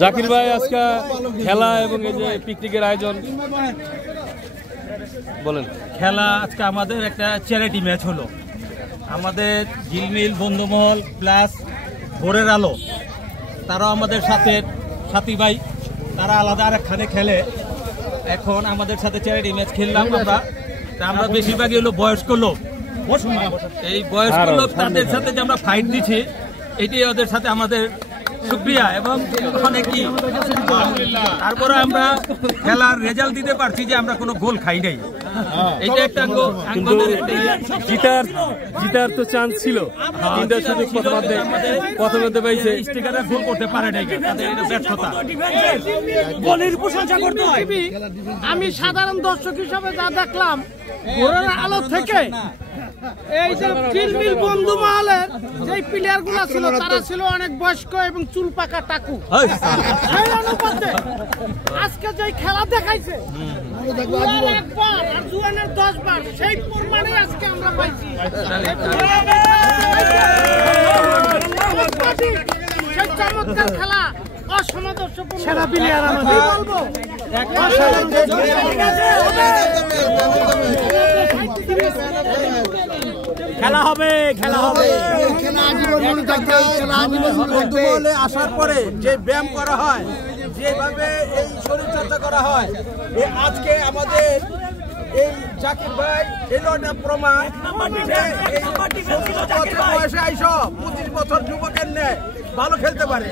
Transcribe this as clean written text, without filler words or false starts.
জাকির ভাই আজকে খেলা এবং এই যে পিকনিকের আয়োজন বলেন। খেলা আজকে আমাদের একটা চ্যারিটি ম্যাচ হলো। আমাদের ঝিলমিল বন্ধুমহল প্লাস ভোরের আলো তারাও আমাদের সাথে সাথী ভাই, তারা আলাদা আরেকখানে খেলে। এখন আমাদের সাথে চ্যারিটি ম্যাচ খেললাম আমরা বেশিরভাগই হলো বয়স্ক লোক। এই বয়স্ক লোক তাদের সাথে যে আমরা ফাইট দিচ্ছি এটাই ওদের সাথে আমাদের শুকরিয়া এবং অনেকই। তারপরে আমরা খেলার রেজাল্ট দিতে পারছি যে আমরা কোনো গোল খাই নাই। এটা একটা জিতার তো চান্স ছিল, তিনটা সুযোগ প্রথমে পাইছে, স্টিকারে গোল করতে পারে নাই, তাদের এটা ব্যর্থতা। গোলের প্রশংসা করতে হয়। আমি সাধারণ দর্শক হিসাবে যা দেখলাম ভোরের আলো থেকে এই যে ঝিলমিল বন্ধু মহলের যে প্লেয়ার গুলা ছিল তারা ছিল অনেক বয়স্ক এবং চুল পাকা টাকু। সেই অনুপাতে আজকে যে খেলা দেখাইছে একবার আর জুয়ানের 10 বার, সেই প্রমাণে আজকে আমরা পাইছি। সেই চমৎকার খেলা অসমাদর্শপূর্ণ সেরা প্লেয়ার আমাদের বলবো খেলা হবে বন্ধুমহলে আসার পরে যে ব্যায়াম করা হয়, যেভাবে এই শরীরচর্চা করা হয়, আজকে আমাদের এই জাকির ভাই এলো একটা প্রমাণ যে বয়সে আইস 25 বছর যুবকের নেয় ভালো খেলতে পারে।